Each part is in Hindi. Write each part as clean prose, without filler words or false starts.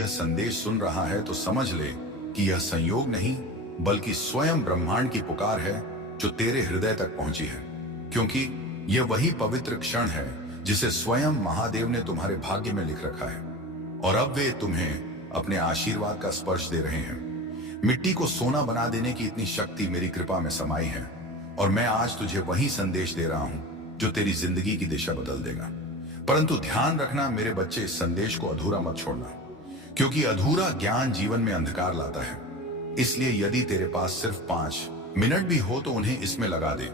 यह संदेश सुन रहा है तो समझ ले कि यह संयोग नहीं बल्कि स्वयं ब्रह्मांड की पुकार है जो तेरे हृदय तक पहुंची है, क्योंकि यह वही पवित्र क्षण है जिसे स्वयं महादेव ने तुम्हारे भाग्य में लिख रखा है और अब वे तुम्हें अपने आशीर्वाद का स्पर्श दे रहे हैं। मिट्टी को सोना बना देने की इतनी शक्ति मेरी कृपा में समाई है और मैं आज तुझे वही संदेश दे रहा हूं जो तेरी जिंदगी की दिशा बदल देगा। परंतु ध्यान रखना मेरे बच्चे, इस संदेश को अधूरा मत छोड़ना, क्योंकि अधूरा ज्ञान जीवन में अंधकार लाता है। इसलिए यदि तेरे पास सिर्फ 5 मिनट भी हो तो उन्हें इसमें लगा दे,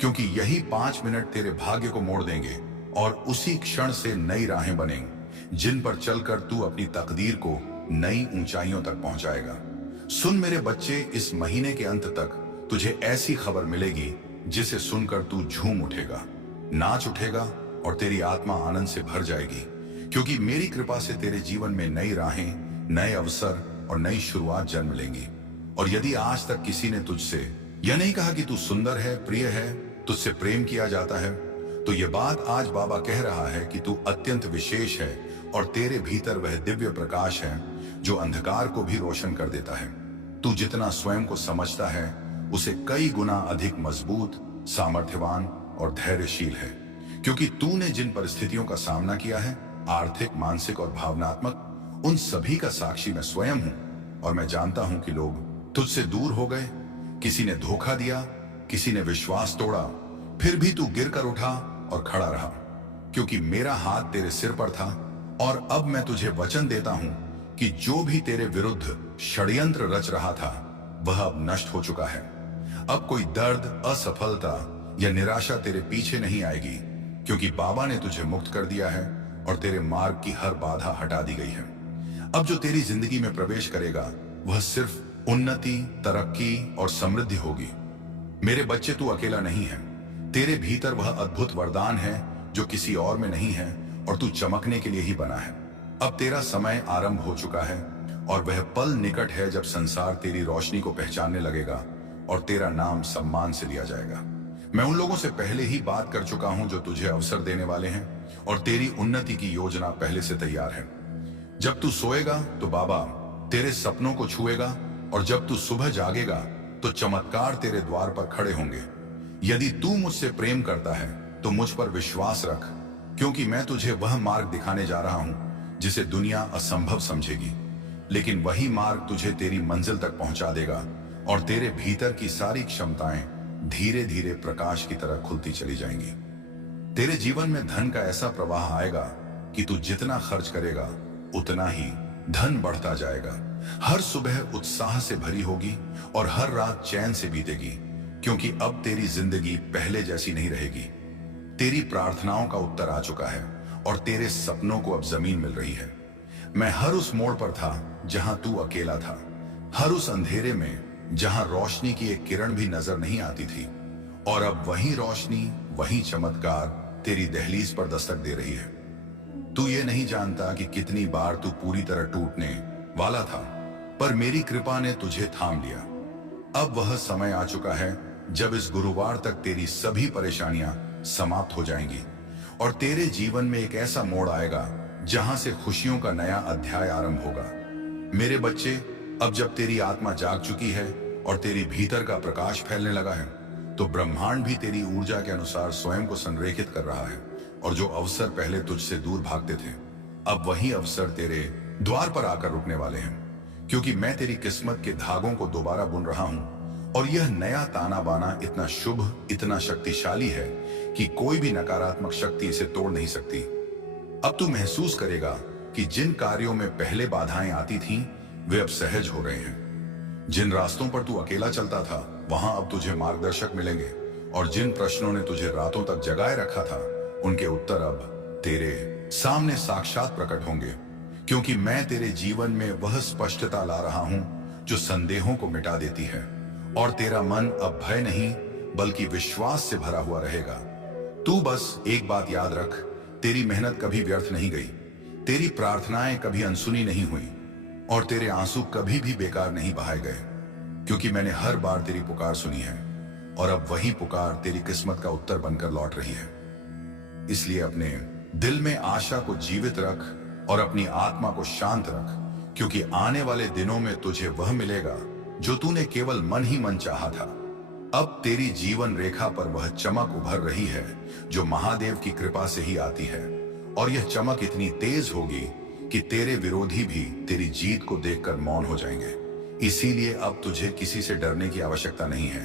क्योंकि यही 5 मिनट तेरे भाग्य को मोड़ देंगे और उसी क्षण से नई राहें बनेंगी जिन पर चलकर तू अपनी तकदीर को नई ऊंचाइयों तक पहुंचाएगा। सुन मेरे बच्चे, इस महीने के अंत तक तुझे ऐसी खबर मिलेगी जिसे सुनकर तू झूम उठेगा, नाच उठेगा और तेरी आत्मा आनंद से भर जाएगी, क्योंकि मेरी कृपा से तेरे जीवन में नई राहें, नए अवसर और नई शुरुआत जन्म लेंगी। और यदि आज तक किसी ने तुझसे यह नहीं कहा कि तू सुंदर है, प्रिय है, तुझसे प्रेम किया जाता है, तो यह बात आज बाबा कह रहा है कि तू अत्यंत विशेष है और तेरे भीतर वह दिव्य प्रकाश है जो अंधकार को भी रोशन कर देता है। तू जितना स्वयं को समझता है उसे कई गुना अधिक मजबूत, सामर्थ्यवान और धैर्यशील है, क्योंकि तूने जिन परिस्थितियों का सामना किया है, आर्थिक, मानसिक और भावनात्मक, उन सभी का साक्षी मैं स्वयं हूं। और मैं जानता हूं कि लोग तुझसे दूर हो गए, किसी ने धोखा दिया, किसी ने विश्वास तोड़ा, फिर भी तू गिरकर उठा और खड़ा रहा, क्योंकि मेरा हाथ तेरे सिर पर था। और अब मैं तुझे वचन देता हूं कि जो भी तेरे विरुद्ध षड्यंत्र रच रहा था वह अब नष्ट हो चुका है। अब कोई दर्द, असफलता या निराशा तेरे पीछे नहीं आएगी, क्योंकि बाबा ने तुझे मुक्त कर दिया है और तेरे मार्ग की हर बाधा हटा दी गई है। अब जो तेरी जिंदगी में प्रवेश करेगा वह सिर्फ उन्नति, तरक्की और समृद्धि होगी। मेरे बच्चे, तू अकेला नहीं है, तेरे भीतर वह अद्भुत वरदान है जो किसी और में नहीं है और तू चमकने के लिए ही बना है। अब तेरा समय आरंभ हो चुका है और वह पल निकट है जब संसार तेरी रोशनी को पहचानने लगेगा और तेरा नाम सम्मान से लिया जाएगा। मैं उन लोगों से पहले ही बात कर चुका हूं जो तुझे अवसर देने वाले हैं और तेरी उन्नति की योजना पहले से तैयार है। जब तू सोएगा तो बाबा तेरे सपनों को छुएगा और जब तू सुबह जागेगा तो चमत्कार तेरे द्वार पर खड़े होंगे। यदि तू मुझसे प्रेम करता है तो मुझ पर विश्वास रख, क्योंकि मैं तुझे वह मार्ग दिखाने जा रहा हूं जिसे दुनिया असंभव समझेगी, लेकिन वही मार्ग तुझे तेरी मंजिल तक पहुंचा देगा और तेरे भीतर की सारी क्षमताएं धीरे धीरे प्रकाश की तरह खुलती चली जाएंगी। तेरे जीवन में धन का ऐसा प्रवाह आएगा कि तू जितना खर्च करेगा उतना ही धन बढ़ता जाएगा। हर सुबह उत्साह से भरी होगी और हर रात चैन से बीतेगी, क्योंकि अब तेरी जिंदगी पहले जैसी नहीं रहेगी। तेरी प्रार्थनाओं का उत्तर आ चुका है और तेरे सपनों को अब जमीन मिल रही है। मैं हर उस मोड़ पर था जहां तू अकेला था, हर उस अंधेरे में जहां रोशनी की एक किरण भी नजर नहीं आती थी, और अब वही रोशनी, वही चमत्कार तेरी दहलीज पर दस्तक दे रही है। तू ये नहीं जानता कि कितनी बार तू पूरी तरह टूटने वाला था, पर मेरी कृपा ने तुझे थाम लिया। अब वह समय आ चुका है जब इस गुरुवार तक तेरी सभी परेशानियां समाप्त हो जाएंगी और तेरे जीवन में एक ऐसा मोड़ आएगा जहां से खुशियों का नया अध्याय आरंभ होगा। मेरे बच्चे, अब जब तेरी आत्मा जाग चुकी है और तेरी भीतर का प्रकाश फैलने लगा है, तो ब्रह्मांड भी तेरी ऊर्जा के अनुसार स्वयं को संरेखित कर रहा है और जो अवसर पहले तुझसे दूर भागते थे, अब वही अवसर तेरे द्वार पर आकर रुकने वाले हैं, क्योंकि मैं तेरी किस्मत के धागों को दोबारा बुन रहा हूं और यह नया ताना बाना इतना शुभ, इतना शक्तिशाली है कि कोई भी नकारात्मक शक्ति इसे तोड़ नहीं सकती। अब तू महसूस करेगा कि जिन कार्यों में पहले बाधाएं आती थीं, वे अब सहज हो रहे हैं। जिन रास्तों पर तू अकेला चलता था, वहां अब तुझे मार्गदर्शक मिलेंगे और जिन प्रश्नों ने तुझे रातों तक जगाए रखा था, उनके उत्तर अब तेरे सामने साक्षात प्रकट होंगे, क्योंकि मैं तेरे जीवन में वह स्पष्टता ला रहा हूं जो संदेहों को मिटा देती है और तेरा मन अब भय नहीं बल्कि विश्वास से भरा हुआ रहेगा। तू बस एक बात याद रख, तेरी मेहनत कभी व्यर्थ नहीं गई, तेरी प्रार्थनाएं कभी अनसुनी नहीं हुई और तेरे आंसू कभी भी बेकार नहीं बहाए गए, क्योंकि मैंने हर बार तेरी पुकार सुनी है और अब वही पुकार तेरी किस्मत का उत्तर बनकर लौट रही है। इसलिए अपने दिल में आशा को जीवित रख और अपनी आत्मा को शांत रख, क्योंकि आने वाले दिनों में तुझे वह मिलेगा जो तूने केवल मन ही मन चाहा था। अब तेरी जीवन रेखा पर वह चमक उभर रही है जो महादेव की कृपा से ही आती है, और यह चमक इतनी तेज होगी कि तेरे विरोधी भी तेरी जीत को देखकर मौन हो जाएंगे। इसीलिए अब तुझे किसी से डरने की आवश्यकता नहीं है,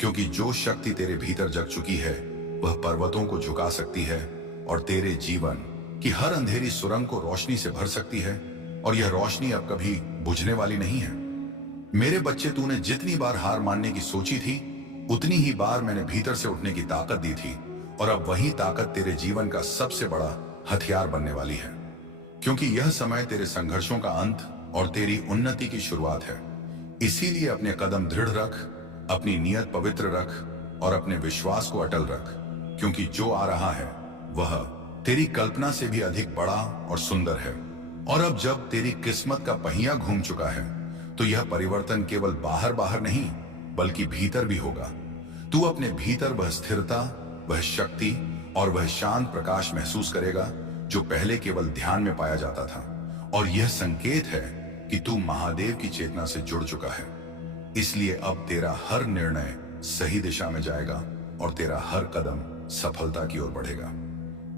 क्योंकि जो शक्ति तेरे भीतर जग चुकी है वह पर्वतों को झुका सकती है और तेरे जीवन की हर अंधेरी सुरंग को रोशनी से भर सकती है, और यह रोशनी अब कभी बुझने वाली नहीं है। मेरे बच्चे, तूने जितनी बार हार मानने की सोची थी उतनी ही बार मैंने भीतर से उठने की ताकत दी थी, और अब वही ताकत तेरे जीवन का सबसे बड़ा हथियार बनने वाली है। क्योंकि यह समय तेरे संघर्षों का अंत और तेरी उन्नति की शुरुआत है। इसीलिए अपने कदम दृढ़ रख, अपनी नीयत पवित्र रख और अपने विश्वास को अटल रख, क्योंकि जो आ रहा है वह तेरी कल्पना से भी अधिक बड़ा और सुंदर है। और अब जब तेरी किस्मत का पहिया घूम चुका है तो यह परिवर्तन केवल बाहर बाहर नहीं बल्कि भीतर भी होगा। तू अपने भीतर वह स्थिरता, वह शक्ति और वह शांत प्रकाश महसूस करेगा जो पहले केवल ध्यान में पाया जाता था, और यह संकेत है कि तू महादेव की चेतना से जुड़ चुका है। इसलिए अब तेरा हर निर्णय सही दिशा में जाएगा और तेरा हर कदम सफलता की ओर बढ़ेगा।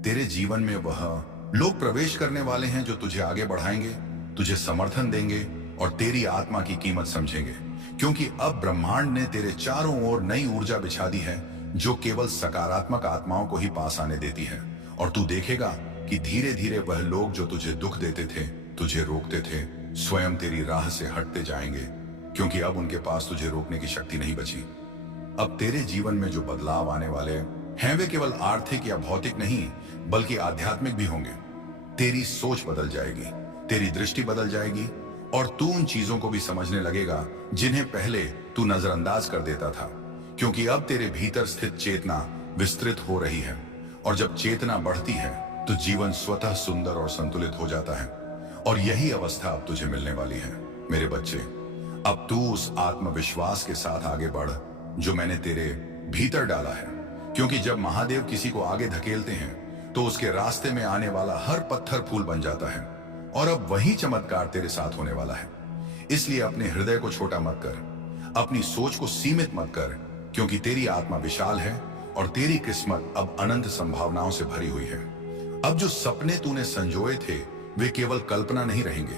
तेरे जीवन में वह लोग प्रवेश करने वाले हैं जो तुझे आगे बढ़ाएंगे, तुझे समर्थन देंगे और तेरी आत्मा की कीमत समझेंगे, क्योंकि अब ब्रह्मांड ने तेरे चारों ओर नई ऊर्जा बिछा दी है जो केवल सकारात्मक आत्माओं को ही पास आने देती है। और तू देखेगा कि धीरे धीरे वह लोग जो तुझे दुख देते थे, तुझे रोकते थे, स्वयं तेरी राह से हटते जाएंगे, क्योंकि अब उनके पास तुझे रोकने की शक्ति नहीं बची। अब तेरे जीवन में जो बदलाव आने वाले हैं वे केवल आर्थिक या भौतिक नहीं बल्कि आध्यात्मिक भी होंगे। तेरी सोच बदल जाएगी, तेरी दृष्टि बदल जाएगी और तू उन चीजों को भी समझने लगेगा जिन्हें पहले तू नजरअंदाज कर देता था, क्योंकि अब तेरे भीतर स्थित चेतना विस्तृत हो रही है, और जब चेतना बढ़ती है तो जीवन स्वतः सुंदर और संतुलित हो जाता है। और यही अवस्था अब तुझे मिलने वाली है। मेरे बच्चे, अब तू उस आत्मविश्वास के साथ आगे बढ़ जो मैंने तेरे भीतर डाला है, क्योंकि जब महादेव किसी को आगे धकेलते हैं तो उसके रास्ते में आने वाला हर पत्थर फूल बन जाता है, और अब वही चमत्कार तेरे साथ होने वाला है। इसलिए अपने हृदय को छोटा मत कर, अपनी सोच को सीमित मत कर, क्योंकि तेरी आत्मा विशाल है और तेरी किस्मत अब अनंत संभावनाओं से भरी हुई है। अब जो सपने तूने संजोए थे वे केवल कल्पना नहीं रहेंगे,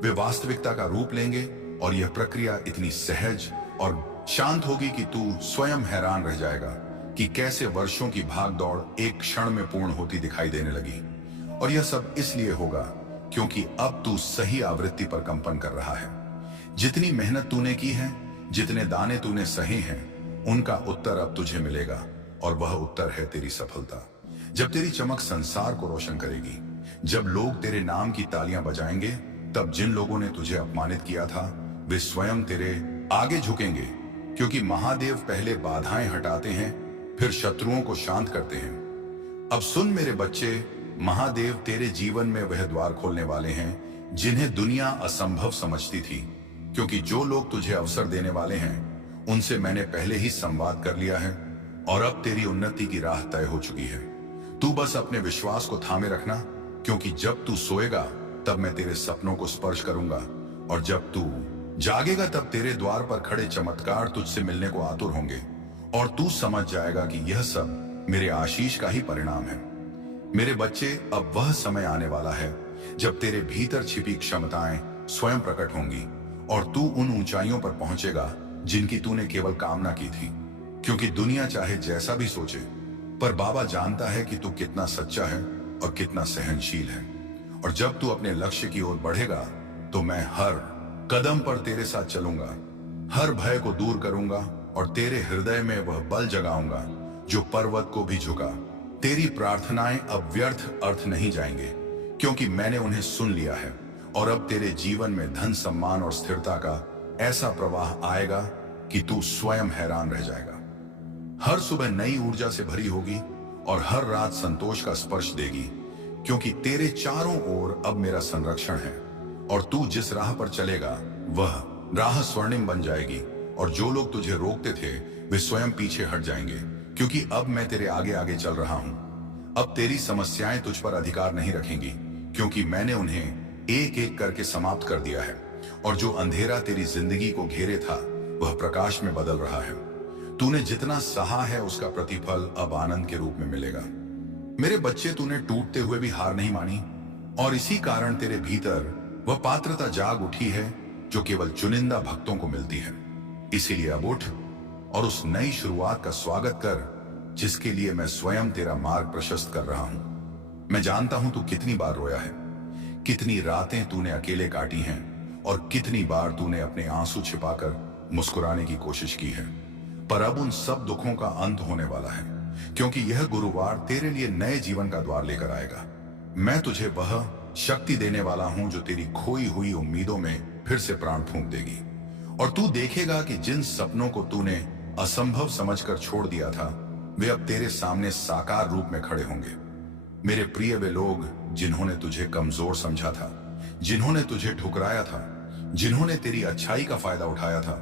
वे वास्तविकता का रूप लेंगे, और यह प्रक्रिया इतनी सहज और शांत होगी कि तू स्वयं हैरान रह जाएगा कि कैसे वर्षों की भागदौड़ एक क्षण में पूर्ण होती दिखाई देने लगी। और यह सब इसलिए होगा क्योंकि अब तू सही आवृत्ति पर कंपन कर रहा है। जितनी मेहनत तूने की है, जितने दाने तूने सहे हैं, उनका उत्तर अब तुझे मिलेगा, और वह उत्तर है तेरी सफलता। जब तेरी चमक संसार को रोशन करेगी, जब लोग तेरे नाम की तालियां बजाएंगे, तब जिन लोगों ने तुझे अपमानित किया था वे स्वयं तेरे आगे झुकेंगे, क्योंकि महादेव पहले बाधाएं हटाते हैं फिर शत्रुओं को शांत करते हैं। अब सुन मेरे बच्चे, महादेव तेरे जीवन में वह द्वार खोलने वाले हैं जिन्हें दुनिया असंभव समझती थी, क्योंकि जो लोग तुझे अवसर देने वाले हैं उनसे मैंने पहले ही संवाद कर लिया है, और अब तेरी उन्नति की राह तय हो चुकी है। तू बस अपने विश्वास को थामे रखना, क्योंकि जब तू सोएगा तब मैं तेरे सपनों को स्पर्श करूंगा, और जब तू जागेगा तब तेरे द्वार पर खड़े चमत्कार तुझसे मिलने को आतुर होंगे, और तू समझ जाएगा कि यह सब मेरे आशीष का ही परिणाम है। मेरे बच्चे, अब वह समय आने वाला है जब तेरे भीतर छिपी क्षमताएं स्वयं प्रकट होंगी, और तू उन ऊंचाइयों पर पहुंचेगा जिनकी तूने केवल कामना की थी। क्योंकि दुनिया चाहे जैसा भी सोचे, पर बाबा जानता है कि तू कितना सच्चा है और कितना सहनशील है। और जब तू अपने लक्ष्य की ओर बढ़ेगा तो मैं हर कदम पर तेरे साथ चलूंगा, हर भय को दूर करूंगा और तेरे हृदय में वह बल जगाऊंगा जो पर्वत को भी झुका। तेरी प्रार्थनाएं अब व्यर्थ अर्थ नहीं जाएंगे, क्योंकि मैंने उन्हें सुन लिया है, और अब तेरे जीवन में धन, सम्मान और स्थिरता का ऐसा प्रवाह आएगा कि तू स्वयं हैरान रह जाएगा। हर सुबह नई ऊर्जा से भरी होगी और हर रात संतोष का स्पर्श देगी, क्योंकि तेरे चारों ओर अब मेरा संरक्षण है, और तू जिस राह पर चलेगा वह राह स्वर्णिम बन जाएगी, और जो लोग तुझे रोकते थे वे स्वयं पीछे हट जाएंगे, क्योंकि अब मैं तेरे आगे आगे चल रहा हूं। अब तेरी समस्याएं तुझ पर अधिकार नहीं रखेंगी, क्योंकि मैंने उन्हें एक एक करके समाप्त कर दिया है, और जो अंधेरा तेरी जिंदगी को घेरे था वह प्रकाश में बदल रहा है। तूने जितना सहा है उसका प्रतिफल अब आनंद के रूप में मिलेगा। मेरे बच्चे, तूने टूटते हुए भी हार नहीं मानी, और इसी कारण तेरे भीतर वह पात्रता जाग उठी है जो केवल चुनिंदा भक्तों को मिलती है। इसीलिए अब उठ और उस नई शुरुआत का स्वागत कर जिसके लिए मैं स्वयं तेरा मार्ग प्रशस्त कर रहा हूं। मैं जानता हूं तू कितनी बार रोया है, कितनी रातें तूने अकेले काटी हैं, और कितनी बार तूने अपने आंसू छिपाकर मुस्कुराने की कोशिश की है। पर अब उन सब दुखों का अंत होने वाला है, क्योंकि यह गुरुवार तेरे लिए नए जीवन का द्वार लेकर आएगा। मैं तुझे वह शक्ति देने वाला हूं जो तेरी खोई हुई उम्मीदों में फिर से प्राण फूंक देगी, और तू देखेगा कि जिन सपनों को तूने असंभव समझकर छोड़ दिया था वे अब तेरे सामने साकार रूप में खड़े होंगे। मेरे प्रिय, वे लोग जिन्होंने तुझे कमजोर समझा था, जिन्होंने तुझे ठुकराया था, जिन्होंने तेरी अच्छाई का फायदा उठाया था,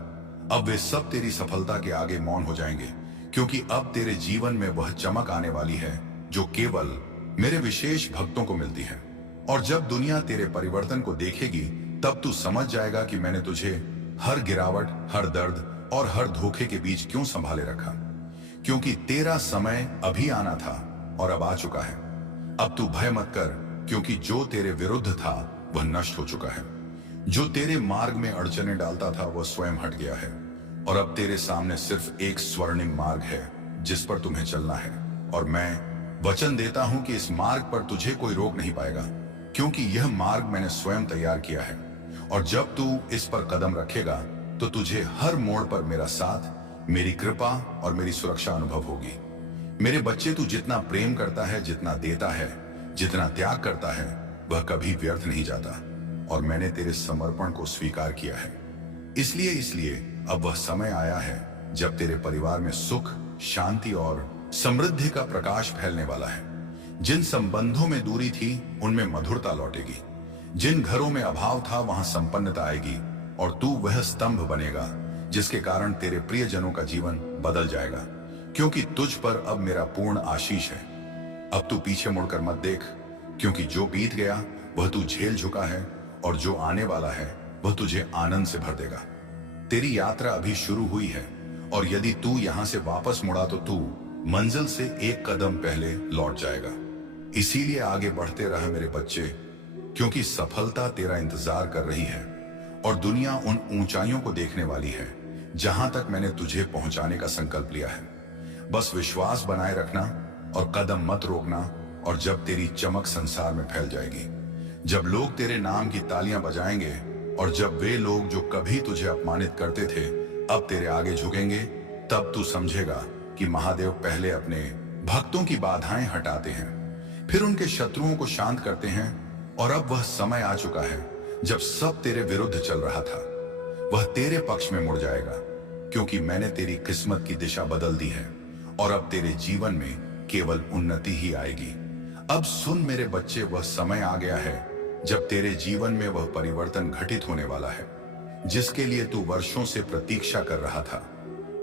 अब वे सब तेरी सफलता के आगे मौन हो जाएंगे, क्योंकि अब तेरे जीवन में वह चमक आने वाली है जो केवल मेरे विशेष भक्तों को मिलती है। और जब दुनिया तेरे परिवर्तन को देखेगी तब तू समझ जाएगा कि मैंने तुझे हर गिरावट, हर दर्द और हर धोखे के बीच क्यों संभाले रखा, क्योंकि तेरा समय अभी आना था और अब आ चुका है। अब तू भय मत कर, क्योंकि जो तेरे विरुद्ध था वह नष्ट हो चुका है। जो तेरे मार्ग में अड़चने डालता था वह स्वयं हट गया है, और अब तेरे सामने सिर्फ एक स्वर्णिम मार्ग है जिस पर तुम्हें चलना है। और मैं वचन देता हूं कि इस मार्ग पर तुझे कोई रोक नहीं पाएगा, क्योंकि यह मार्ग मैंने स्वयं तैयार किया है। और जब तू इस पर कदम रखेगा तो तुझे हर मोड़ पर मेरा साथ, मेरी कृपा और मेरी सुरक्षा अनुभव होगी। मेरे बच्चे, तू जितना प्रेम करता है, जितना देता है, जितना त्याग करता है, वह कभी व्यर्थ नहीं जाता, और मैंने तेरे समर्पण को स्वीकार किया है। इसलिए अब वह समय आया है जब तेरे परिवार में सुख, शांति और समृद्धि का प्रकाश फैलने वाला है। जिन संबंधों में दूरी थी उनमें मधुरता लौटेगी, जिन घरों में अभाव था वहां संपन्नता आएगी, और तू वह स्तंभ बनेगा जिसके कारण तेरे प्रियजनों का जीवन बदल जाएगा, क्योंकि तुझ पर अब मेरा पूर्ण आशीष है। अब तू पीछे मुड़कर मत देख, क्योंकि जो बीत गया वह तू झेल चुका है, और जो आने वाला है वह तुझे आनंद से भर देगा। तेरी यात्रा अभी शुरू हुई है, और यदि तू यहां से वापस मुड़ा तो तू मंजिल से एक कदम पहले लौट जाएगा। इसीलिए आगे बढ़ते रह मेरे बच्चे, क्योंकि सफलता तेरा इंतजार कर रही है, और दुनिया उन ऊंचाइयों को देखने वाली है जहां तक मैंने तुझे पहुंचाने का संकल्प लिया है। बस विश्वास बनाए रखना और कदम मत रोकना, और जब तेरी चमक संसार में फैल जाएगी, जब लोग तेरे नाम की तालियां बजाएंगे, और जब वे लोग जो कभी तुझे अपमानित करते थे अब तेरे आगे झुकेंगे, तब तू समझेगा कि महादेव पहले अपने भक्तों की बाधाएं हटाते हैं, फिर उनके शत्रुओं को शांत करते हैं। और अब वह समय आ चुका है जब सब तेरे विरुद्ध चल रहा था वह तेरे पक्ष में मुड़ जाएगा, क्योंकि मैंने तेरी किस्मत की दिशा बदल दी है, और अब तेरे जीवन में केवल उन्नति ही आएगी। अब सुन मेरे बच्चे, वह समय आ गया है जब तेरे जीवन में वह परिवर्तन घटित होने वाला है जिसके लिए तू वर्षों से प्रतीक्षा कर रहा था,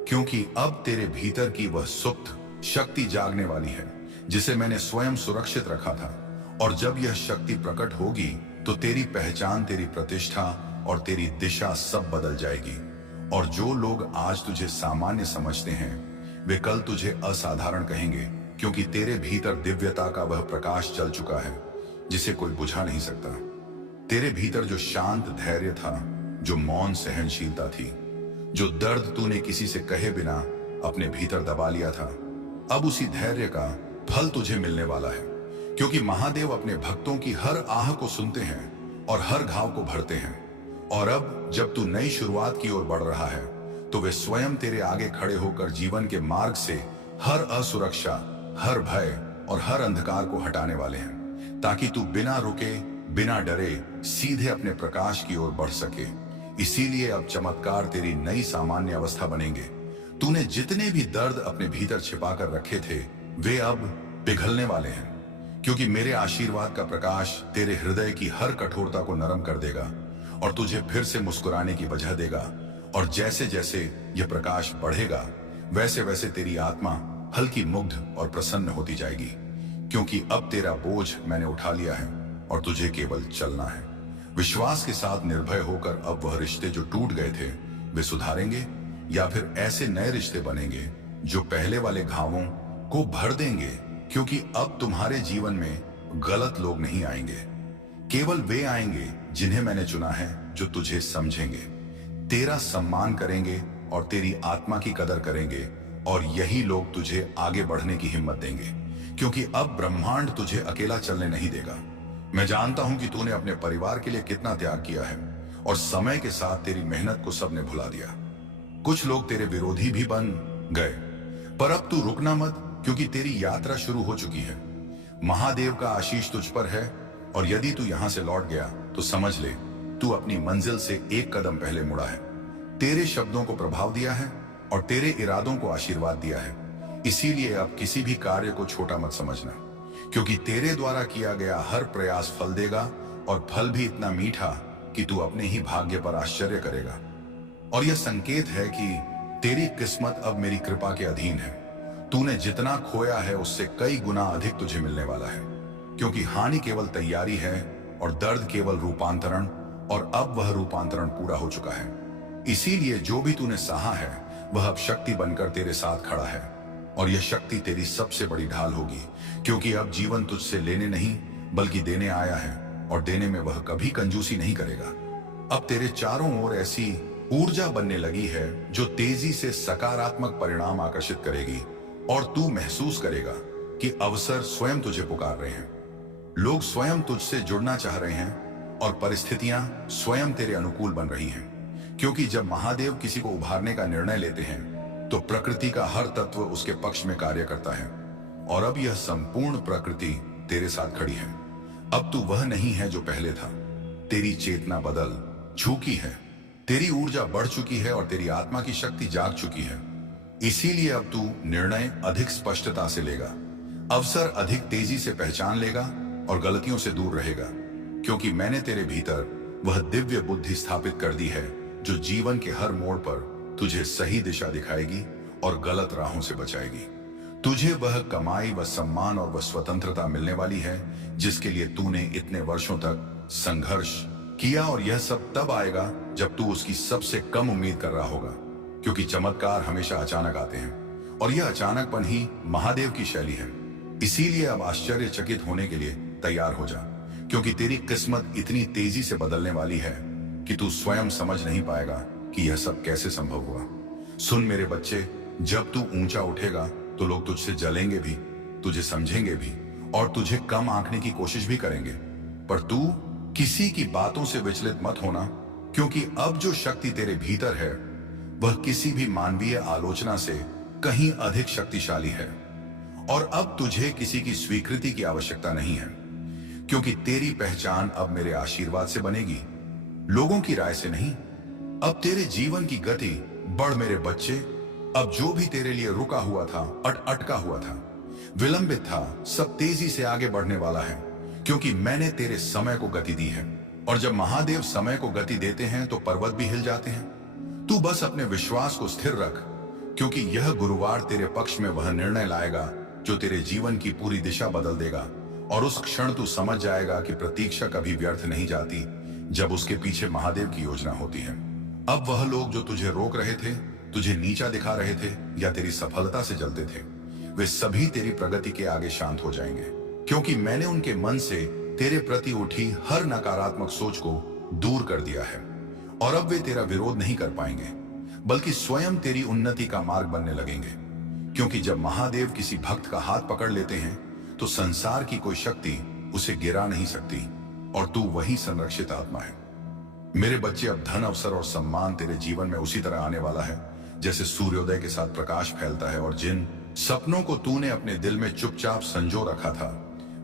क्योंकि अब तेरे भीतर की वह सुप्त शक्ति जागने वाली है जिसे मैंने स्वयं सुरक्षित रखा था। और जब यह शक्ति प्रकट होगी तो तेरी पहचान, तेरी प्रतिष्ठा और तेरी दिशा सब बदल जाएगी। और जो लोग आज तुझे सामान्य समझते हैं वे कल तुझे असाधारण कहेंगे, क्योंकि तेरे भीतर दिव्यता का वह प्रकाश चल चुका है जिसे कोई बुझा नहीं सकता। तेरे भीतर जो शांत धैर्य था, जो मौन सहनशीलता थी, जो दर्द तूने किसी से कहे बिना अपने भीतर दबा लिया था, अब उसी धैर्य का फल तुझे मिलने वाला है, क्योंकि महादेव अपने भक्तों की हर आह को सुनते हैं और हर घाव को भरते हैं। और अब जब तू नई शुरुआत की ओर बढ़ रहा है तो वे स्वयं तेरे आगे खड़े होकर जीवन के मार्ग से हर असुरक्षा, हर भय और हर अंधकार को हटाने वाले हैं, ताकि तू बिना रुके, बिना डरे सीधे अपने प्रकाश की ओर बढ़ सके। इसीलिए अब चमत्कार तेरी नई सामान्य अवस्था बनेंगे। तूने जितने भी दर्द अपने भीतर छिपा कर रखे थे वे अब पिघलने वाले हैं, क्योंकि मेरे आशीर्वाद का प्रकाश तेरे हृदय की हर कठोरता को नरम कर देगा और तुझे फिर से मुस्कुराने की वजह देगा। और जैसे जैसे यह प्रकाश बढ़ेगा वैसे वैसे तेरी आत्मा हल्की, मुग्ध और प्रसन्न होती जाएगी, क्योंकि अब तेरा बोझ मैंने उठा लिया है और तुझे केवल चलना है। विश्वास के साथ निर्भय होकर अब वह रिश्ते जो टूट गए थे वे सुधारेंगे, या फिर ऐसे नए रिश्ते बनेंगे जो पहले वाले घावों को भर देंगे, क्योंकि अब तुम्हारे जीवन में गलत लोग नहीं आएंगे। केवल वे आएंगे जिन्हें मैंने चुना है, जो तुझे समझेंगे, तेरा सम्मान करेंगे और तेरी आत्मा की कदर करेंगे, और यही लोग तुझे आगे बढ़ने की हिम्मत देंगे, क्योंकि अब ब्रह्मांड तुझे अकेला चलने नहीं देगा। मैं जानता हूं कि तूने अपने परिवार के लिए कितना त्याग किया है, और समय के साथ तेरी मेहनत को सबने भुला दिया। कुछ लोग तेरे विरोधी भी बन गए, पर अब तू रुकना मत, क्योंकि तेरी यात्रा शुरू हो चुकी है। महादेव का आशीष तुझ पर है, और यदि तू यहां से लौट गया तो समझ ले तू अपनी मंजिल से एक कदम पहले मुड़ा है। तेरे शब्दों को प्रभाव दिया है और तेरे इरादों को आशीर्वाद दिया है। इसीलिए अब किसी भी कार्य को छोटा मत समझना, क्योंकि तेरे द्वारा किया गया हर प्रयास फल देगा, और फल भी इतना मीठा कि तू अपने ही भाग्य पर आश्चर्य करेगा। और यह संकेत है कि तेरी किस्मत अब मेरी कृपा के अधीन है। तूने जितना खोया है उससे कई गुना अधिक तुझे मिलने वाला है, क्योंकि हानि केवल तैयारी है और दर्द केवल रूपांतरण, और अब वह रूपांतरण पूरा हो चुका है। इसीलिए जो भी तूने सहा है वह अब शक्ति बनकर तेरे साथ खड़ा है, और यह शक्ति तेरी सबसे बड़ी ढाल होगी, क्योंकि अब जीवन तुझसे लेने नहीं बल्कि देने आया है, और देने में वह कभी कंजूसी नहीं करेगा। अब तेरे चारों ओर ऐसी ऊर्जा बनने लगी है जो तेजी से सकारात्मक परिणाम आकर्षित करेगी, और तू महसूस करेगा कि अवसर स्वयं तुझे पुकार रहे हैं। लोग स्वयं तुझसे जुड़ना चाह रहे हैं, और परिस्थितियां स्वयं तेरे अनुकूल बन रही हैं, क्योंकि जब महादेव किसी को उभारने का निर्णय लेते हैं तो प्रकृति का हर तत्व उसके पक्ष में कार्य करता है, और अब यह संपूर्ण प्रकृति तेरे साथ खड़ी है। अब तू वह नहीं है जो पहले था। तेरी चेतना बदल चुकी है, तेरी ऊर्जा बढ़ चुकी है, और तेरी आत्मा की शक्ति जाग चुकी है। इसीलिए अब तू निर्णय अधिक स्पष्टता से लेगा, अवसर अधिक तेजी से पहचान लेगा, और गलतियों से दूर रहेगा, क्योंकि मैंने तेरे भीतर वह दिव्य बुद्धि स्थापित कर दी है जो जीवन के हर मोड़ पर तुझे सही दिशा दिखाएगी और गलत राहों से बचाएगी। तुझे वह कमाई, वह सम्मान और वह स्वतंत्रता मिलने वाली है जिसके लिए तूने इतने वर्षों तक संघर्ष किया, और यह सब तब आएगा जब तू उसकी सबसे कम उम्मीद कर रहा होगा, क्योंकि चमत्कार हमेशा अचानक आते हैं, और यह अचानकपन ही महादेव की शैली है। इसीलिए अब आश्चर्यचकित होने के लिए तैयार हो जा, क्योंकि तेरी किस्मत इतनी तेजी से बदलने वाली है कि तू स्वयं समझ नहीं पाएगा कि यह सब कैसे संभव हुआ। सुन मेरे बच्चे, जब तू ऊंचा उठेगा तो लोग तुझसे जलेंगे भी, तुझे समझेंगे भी, और तुझे कम आंकने की कोशिश भी करेंगे, पर तू किसी की बातों से विचलित मत होना, क्योंकि अब जो शक्ति तेरे भीतर है वह किसी भी मानवीय आलोचना से कहीं अधिक शक्तिशाली है। और अब तुझे किसी की स्वीकृति की आवश्यकता नहीं है, क्योंकि तेरी पहचान अब मेरे आशीर्वाद से बनेगी, लोगों की राय से नहीं। अब तेरे जीवन की गति बढ़ मेरे बच्चे। अब जो भी तेरे लिए रुका हुआ था, अटका हुआ था, विलंबित था, सब तेजी से आगे बढ़ने वाला है, क्योंकि मैंने तेरे समय को गति दी है। और जब महादेव समय को गति देते हैं तो पर्वत भी हिल जाते हैं। तू बस अपने विश्वास को स्थिर रख, क्योंकि यह गुरुवार तेरे पक्ष में वह निर्णय लाएगा जो तेरे जीवन की पूरी दिशा बदल देगा, और उस क्षण तू समझ जाएगा कि प्रतीक्षा कभी व्यर्थ नहीं जाती जब उसके पीछे महादेव की योजना होती है। अब वह लोग जो तुझे रोक रहे थे, तुझे नीचा दिखा रहे थे, या तेरी सफलता से जलते थे, वे सभी तेरी प्रगति के आगे शांत हो जाएंगे, क्योंकि मैंने उनके मन से तेरे प्रति उठी हर नकारात्मक सोच को दूर कर दिया है। और अब वे तेरा विरोध नहीं कर पाएंगे, बल्कि स्वयं तेरी उन्नति का मार्ग बनने लगेंगे, क्योंकि जब महादेव किसी भक्त का हाथ पकड़ लेते हैं तो संसार की कोई शक्ति उसे गिरा नहीं सकती, और तू वही संरक्षित आत्मा है। मेरे बच्चे, अब धन, अवसर और सम्मान तेरे जीवन में उसी तरह आने वाला है जैसे सूर्योदय के साथ प्रकाश फैलता है, और जिन सपनों को तूने अपने दिल में चुपचाप संजो रखा था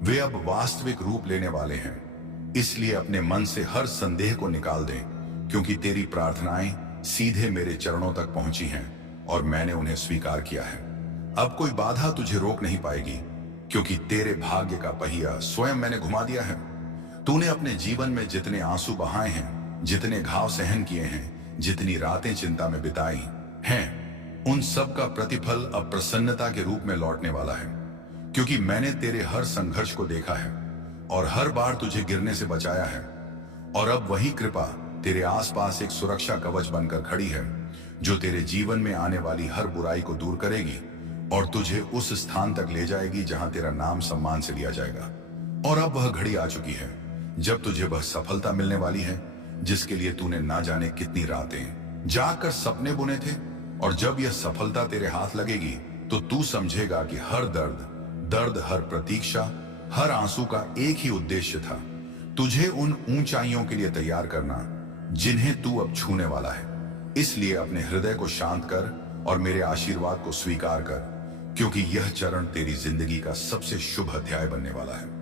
वे अब वास्तविक रूप लेने वाले हैं। इसलिए अपने मन से हर संदेह को निकाल दे, क्योंकि तेरी प्रार्थनाएं सीधे मेरे चरणों तक पहुंची हैं और मैंने उन्हें स्वीकार किया है। अब कोई बाधा तुझे रोक नहीं पाएगी, क्योंकि तेरे भाग्य का पहिया स्वयं मैंने घुमा दिया है। तूने अपने जीवन में जितने आंसू बहाए हैं, जितने घाव सहन किए हैं, जितनी रातें चिंता में बिताई हैं, उन सब का प्रतिफल अब प्रसन्नता के रूप में लौटने वाला है, क्योंकि मैंने तेरे हर संघर्ष को देखा है और हर बार तुझे गिरने से बचाया है। और अब वही कृपा तेरे आसपास एक सुरक्षा कवच बनकर खड़ी है, जो तेरे जीवन में आने वाली हर बुराई को दूर करेगी और तुझे उस स्थान तक ले जाएगी जहां तेरा नाम सम्मान से लिया जाएगा। और अब वह घड़ी आ चुकी है जब तुझे वह सफलता मिलने वाली है जिसके लिए तूने ना जाने कितनी रातें जागकर सपने बुने थे। और जब यह सफलता तेरे हाथ लगेगी तो तू समझेगा कि हर दर्द, हर प्रतीक्षा, हर आंसू का एक ही उद्देश्य था, तुझे उन ऊंचाइयों के लिए तैयार करना जिन्हें तू अब छूने वाला है। इसलिए अपने हृदय को शांत कर और मेरे आशीर्वाद को स्वीकार कर, क्योंकि यह चरण तेरी जिंदगी का सबसे शुभ अध्याय बनने वाला है।